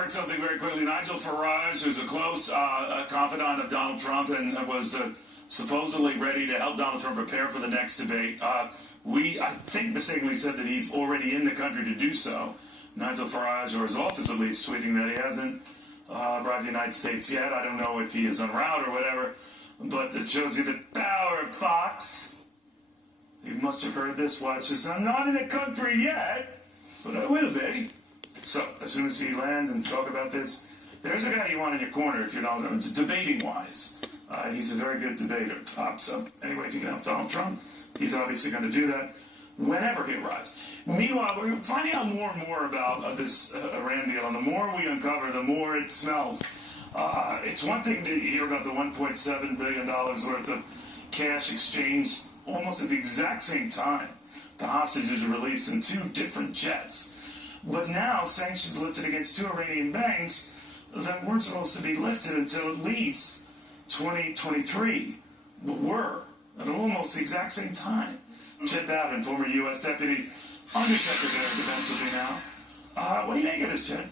heard something very quickly. Nigel Farage, who's a close confidant of Donald Trump and was supposedly ready to help Donald Trump prepare for the next debate. I think mistakenly said that he's already in the country to do so. Nigel Farage, or his office at least, tweeting that he hasn't arrived in the United States yet. I don't know if he is en route or whatever, but it shows you the power of Fox. You must have heard this. Watch this. I'm not in the country yet, but I will be. So, as soon as he lands and talk about this, there's a guy you want in your corner if you don't know, debating-wise. He's a very good debater. So, anyway, if you can help Donald Trump, he's obviously going to do that whenever he arrives. Meanwhile, we're finding out more and more about this Iran deal, and the more we uncover, the more it smells. It's one thing to hear about the $1.7 billion worth of cash exchanged almost at the exact same time. The hostages were released in 2 different jets. But now sanctions lifted against 2 Iranian banks that weren't supposed to be lifted until at least 2023, but were at almost the exact same time. Chet Bavin, former U.S. Deputy Undersecretary of Defense with me now. What do you make of this, Chet?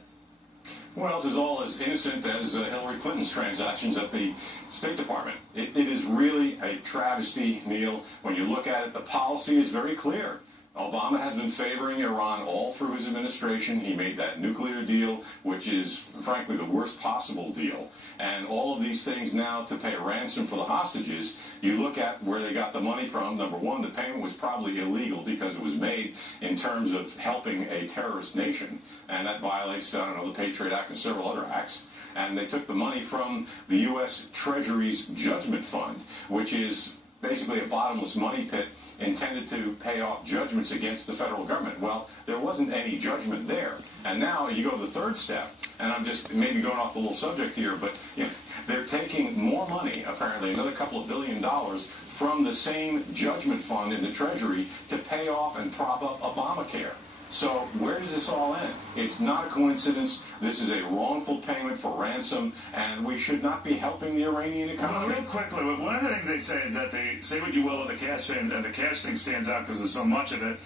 Well, this is all as innocent as Hillary Clinton's transactions at the State Department. It is really a travesty, Neil. When you look at it, the policy is very clear. Obama has been favoring Iran all through his administration. He made that nuclear deal, which is, frankly, the worst possible deal. And all of these things now to pay a ransom for the hostages, you look at where they got the money from. Number one, the payment was probably illegal because it was made in terms of helping a terrorist nation. And that violates, I don't know, the Patriot Act and several other acts. And they took the money from the U.S. Treasury's Judgment Fund, which is basically a bottomless money pit intended to pay off judgments against the federal government. Well, there wasn't any judgment there. And now you go to the third step, and I'm just maybe going off the little subject here, but you know, they're taking more money, apparently, another couple of $2 billion from the same judgment fund in the Treasury to pay off and prop up Obamacare. So where does this all end? It's not a coincidence. This is a wrongful payment for ransom, and we should not be helping the Iranian economy. Well, real quickly, one of the things they say is that they say what you will of the cash thing, and the cash thing stands out because there's so much of it.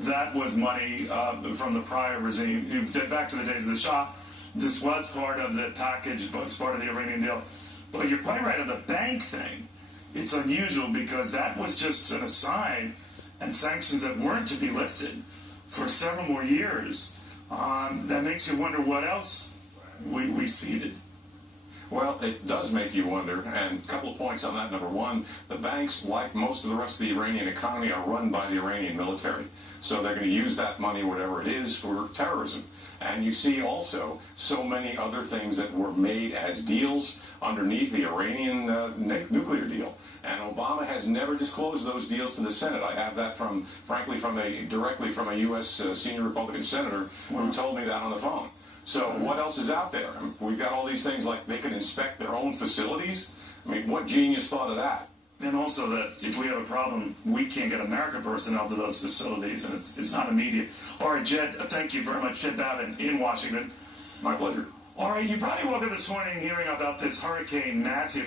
That was money from the prior regime. You get back to the days of the Shah. This was part of the package, was part of the Iranian deal. But you're quite right on the bank thing. It's unusual because that was just an aside and sanctions that weren't to be lifted for several more years. That makes you wonder what else we ceded. Well, it does make you wonder, and a couple of points on that. Number one, the banks, like most of the rest of the Iranian economy, are run by the Iranian military. So they're going to use that money, whatever it is, for terrorism. And you see also so many other things that were made as deals underneath the Iranian nuclear deal. And Obama has never disclosed those deals to the Senate. I have that from, frankly, directly from a U.S. Senior Republican senator who told me that on the phone. So what else is out there? I mean, we've got all these things like they can inspect their own facilities. I mean, what genius thought of that? And also that if we have a problem, we can't get American personnel to those facilities, and it's not immediate. All right, Jed, thank you very much. Chet Bavin in Washington. My pleasure. All right, you probably woke up this morning hearing about this Hurricane Matthew.